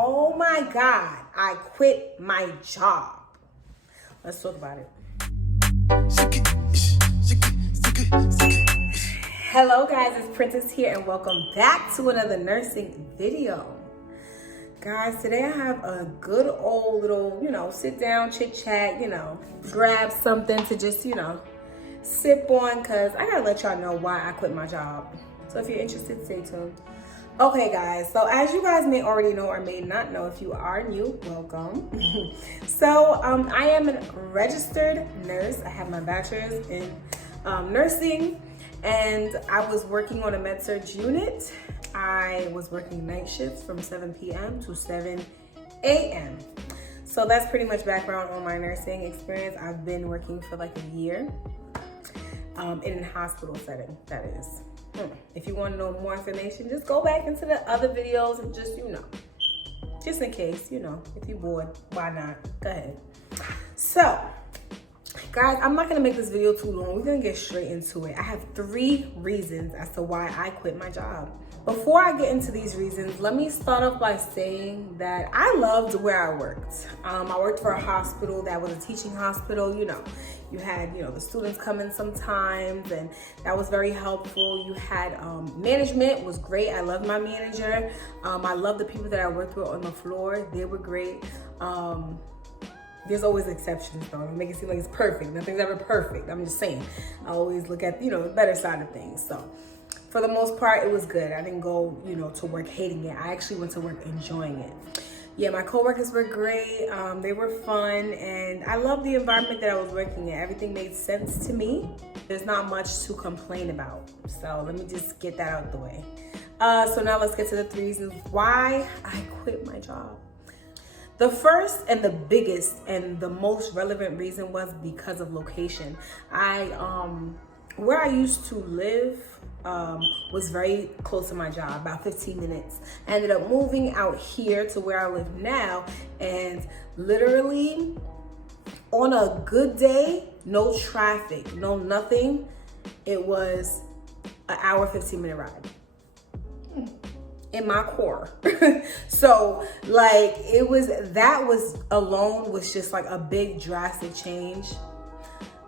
Oh my God, I quit my job. Let's talk about it. Hello guys, it's Princess here and welcome back to another nursing video. Guys, today I have a good old little, sit down, chit chat, grab something to just, sip on, because I gotta let y'all know why I quit my job. So if you're interested, stay tuned. Okay guys, so as you guys may already know or may not know, if you are new, welcome. So I am a registered nurse. I have my bachelor's in nursing, and I was working on a med-surg unit. I was working night shifts from 7 p.m. to 7 a.m. So that's pretty much background on my nursing experience. I've been working for like a year in a hospital setting, that is. If you want to know more information, just go back into the other videos and just in case, if you're bored, why not? Go ahead. So, guys, I'm not going to make this video too long. We're going to get straight into it. I have 3 reasons as to why I quit my job. Before I get into these reasons, let me start off by saying that I loved where I worked. I worked for a hospital that was a teaching hospital. You had, the students come in sometimes, and that was very helpful. You had management was great. I loved my manager. I loved the people that I worked with on the floor. They were great. There's always exceptions though. I make it seem like it's perfect. Nothing's ever perfect. I'm just saying. I always look at, the better side of things. So for the most part, it was good. I didn't go, to work hating it. I actually went to work enjoying it. Yeah, my coworkers were great. They were fun, and I loved the environment that I was working in. Everything made sense to me. There's not much to complain about. So let me just get that out the way. So now let's get to the 3 reasons why I quit my job. The first and the biggest and the most relevant reason was because of location. Where I used to live was very close to my job, about 15 minutes. I ended up moving out here to where I live now, and literally on a good day, no traffic, no nothing, it was an hour, 15-minute ride. In my core. So that was alone was just like a big drastic change.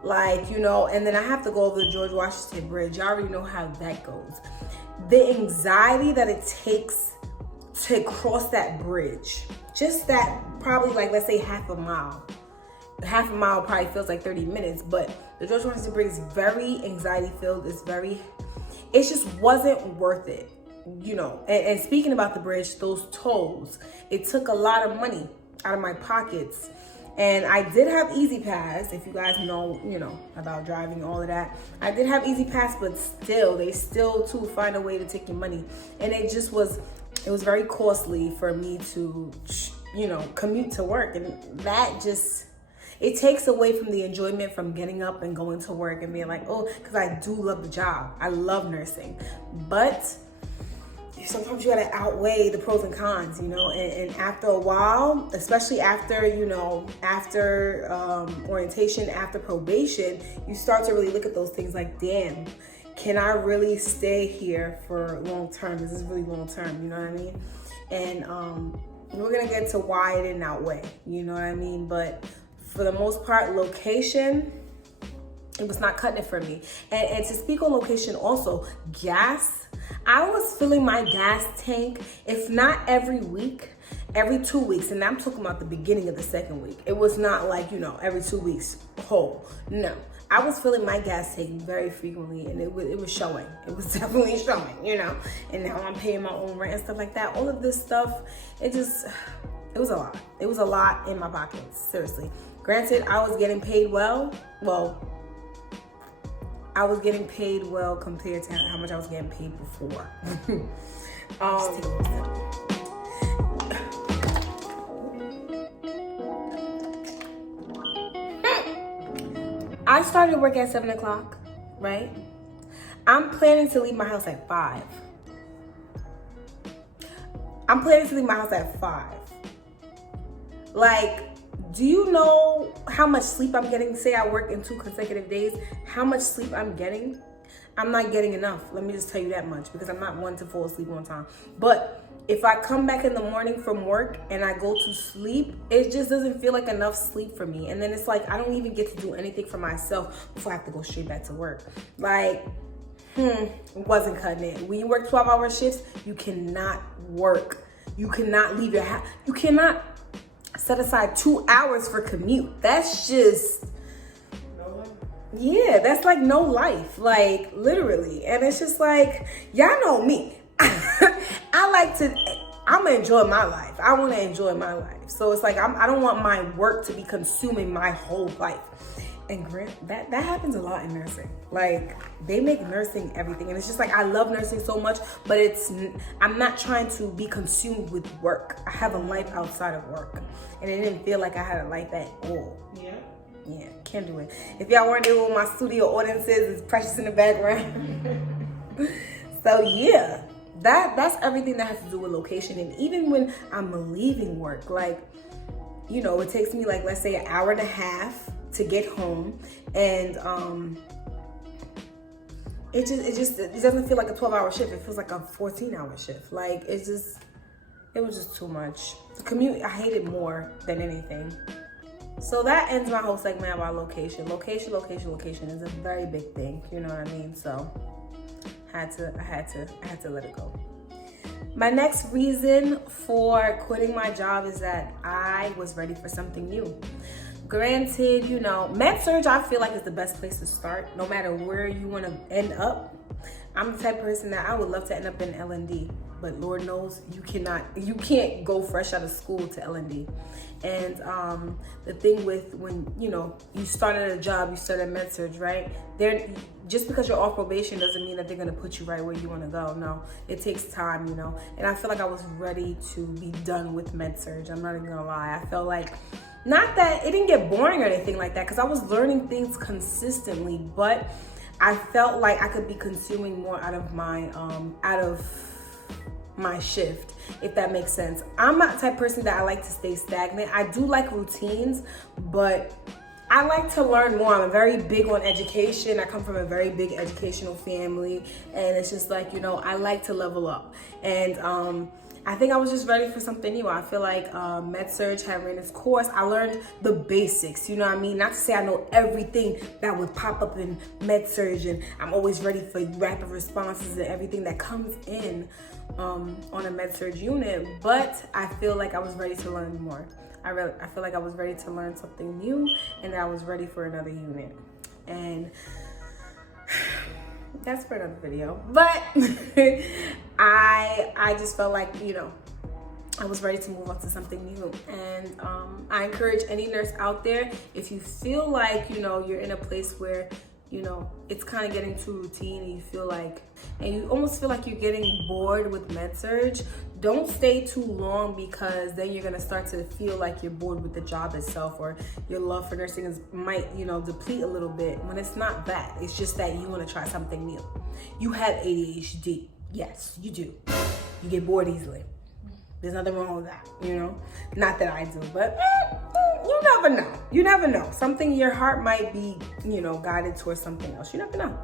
And then I have to go over the George Washington Bridge. Y'all already know how that goes. The anxiety that it takes to cross that bridge, just that probably let's say half a mile. Half a mile probably feels like 30 minutes, but the George Washington Bridge is very anxiety filled. It just wasn't worth it. And speaking about the bridge, those tolls, it took a lot of money out of my pockets. And I did have Easy Pass, if you guys know, about driving, all of that. I did have Easy Pass, but they still too find a way to take your money. And it was very costly for me to, commute to work. And that it takes away from the enjoyment from getting up and going to work and being like, oh, because I do love the job. I love nursing. But sometimes you gotta outweigh the pros and cons, and after a while, especially after, after orientation, after probation, you start to really look at those things like, damn, can I really stay here for long term? This is really long term, you know what I mean? And we're gonna get to why it didn't outweigh, you know what I mean? But for the most part, location, it was not cutting it for me. And to speak on location also, gas, I was filling my gas tank, if not every week, every 2 weeks. And I'm talking about the beginning of the second week. It was not every 2 weeks whole. No, I was filling my gas tank very frequently, and it was showing. It was definitely showing, And now I'm paying my own rent and stuff like that. All of this stuff, it was a lot. It was a lot in my pockets, seriously. Granted, I was getting paid well. I was getting paid well compared to how much I was getting paid before. I started work at 7 o'clock, right? I'm planning to leave my house at 5. Do you know how much sleep I'm getting? Say I work in 2 consecutive days, how much sleep I'm getting? I'm not getting enough. Let me just tell you that much, because I'm not one to fall asleep on time. But if I come back in the morning from work and I go to sleep, it just doesn't feel like enough sleep for me. And then it's like I don't even get to do anything for myself before I have to go straight back to work. Like, wasn't cutting it. When you work 12-hour shifts, you cannot work. You cannot leave your house. You cannot set aside 2 hours for commute. That's just, yeah, that's like no life, like literally. And it's just like, y'all know me. I'm gonna enjoy my life. I want to enjoy my life. So it's like, I don't want my work to be consuming my whole life. And that happens a lot in nursing. Like, they make nursing everything. And it's just like, I love nursing so much, but I'm not trying to be consumed with work. I have a life outside of work. And it didn't feel like I had a life at all. Yeah, can't do it. If y'all weren't able, my studio audiences is Precious in the background. So yeah, that's everything that has to do with location. And even when I'm leaving work, like, you know, it takes me like, let's say, an hour and a half to get home, and it doesn't feel like a 12-hour shift. It feels like a 14-hour shift. Like, it was just too much. The commute, I hate it more than anything. So that ends my whole segment about location. Location is a very big thing. You know what I mean? So I had to let it go. My next reason for quitting my job is that I was ready for something new. Granted, you know, med surg, I feel like is the best place to start, no matter where you want to end up. I'm the type of person that I would love to end up in L&D, but Lord knows you can't go fresh out of school to L&D. And the thing with when, you know, you start at a job, you start at med surg, right? Just because you're off probation doesn't mean that they're gonna put you right where you want to go. No, it takes time, you know. And I feel like I was ready to be done with med surg. I'm not even gonna lie. I felt like, not that it didn't get boring or anything like that, because I was learning things consistently, but I felt like I could be consuming more out of my shift, if that makes sense. I'm not the type of person that I like to stay stagnant. I do like routines, but I like to learn more. I'm very big on education. I come from a very big educational family, and it's just like, you know, I like to level up. And I think I was just ready for something new. I feel like med-surg had ran its course. I learned the basics, you know what I mean? Not to say I know everything that would pop up in med-surg, and I'm always ready for rapid responses and everything that comes in on a med-surg unit, but I feel like I was ready to learn more. I feel like I was ready to learn something new, and I was ready for another unit. And that's for another video. But I just felt like, you know, I was ready to move on to something new. And I encourage any nurse out there, if you feel like, you know, you're in a place where, you know, it's kind of getting too routine, and you feel like, and you almost feel like you're getting bored with med-surg, don't stay too long, because then you're gonna start to feel like you're bored with the job itself, or your love for nursing might, you know, deplete a little bit, when it's not that. It's just that you want to try something new. You have ADHD. Yes, you do. You get bored easily. There's nothing wrong with that, you know? Not that I do, but you never know. You never know. Something, your heart might be, you know, guided towards something else. You never know.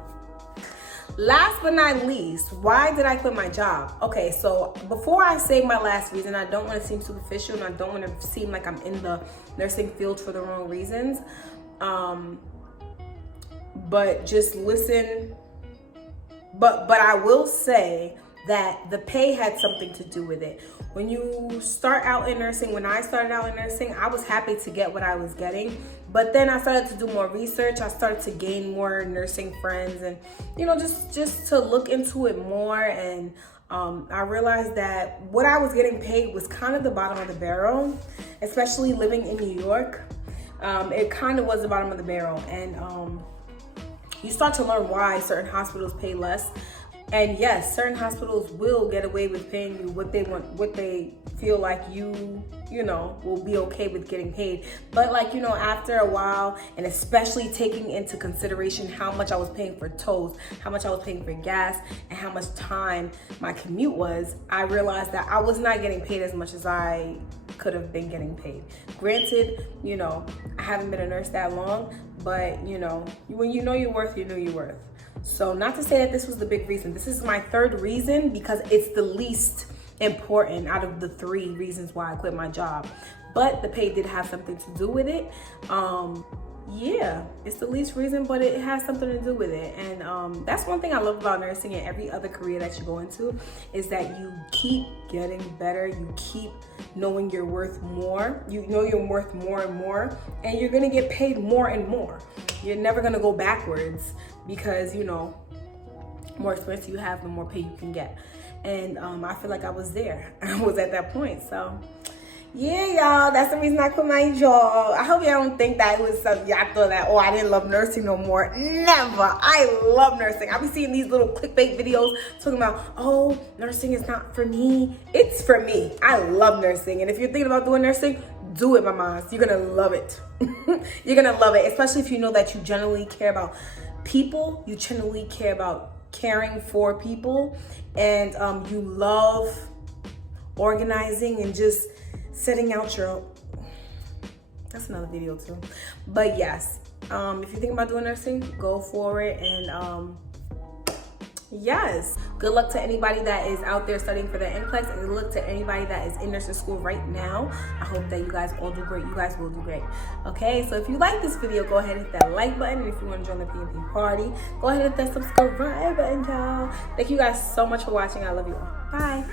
Last but not least, why did I quit my job? Okay, so before I say my last reason, I don't want to seem superficial, and I don't want to seem like I'm in the nursing field for the wrong reasons. But just listen. But I will say that the pay had something to do with it. When you start out in nursing, when I started out in nursing, I was happy to get what I was getting. But then I started to do more research. I started to gain more nursing friends, and, you know, just to look into it more. And I realized that what I was getting paid was kind of the bottom of the barrel, especially living in New York. It kind of was the bottom of the barrel. And you start to learn why certain hospitals pay less. And yes, certain hospitals will get away with paying you what they want, what they feel like you know, will be okay with getting paid. But like, you know, after a while, and especially taking into consideration how much I was paying for tolls, how much I was paying for gas, and how much time my commute was, I realized that I was not getting paid as much as I could have been getting paid. Granted, you know, I haven't been a nurse that long, but, you know, when you know your worth, you know your worth. So not to say that this was the big reason. This is my third reason, because it's the least important out of the 3 reasons why I quit my job. But the pay did have something to do with it. Yeah, it's the least reason, but it has something to do with it. And that's one thing I love about nursing and every other career that you go into, is that you keep getting better. You keep knowing you're worth more. You know you're worth more and more, and you're gonna get paid more and more. You're never gonna go backwards, because, you know, more experience you have, the more pay you can get. And I feel like I was there. I was at that point. So yeah, y'all, that's the reason I quit my job. I hope y'all don't think that it was something y'all thought that, oh, I didn't love nursing no more. Never. I love nursing. I be seeing these little clickbait videos talking about, oh, nursing is not for me. It's for me. I love nursing. And if you're thinking about doing nursing, do it, mamas. You're gonna love it. You're gonna love it, especially if you know that you genuinely care about people. You genuinely care about caring for people, and you love organizing and just setting out your, that's another video too. But yes, if you're thinking about doing nursing, go for it. And yes, good luck to anybody that is out there studying for the NCLEX, and good luck to anybody that is in nursing school right now. I hope that you guys all do great. You guys will do great. Okay, so if you like this video, go ahead and hit that like button. And if you want to join the PNP party, go ahead and hit that subscribe button, y'all. Thank you guys so much for watching. I love you all. Bye.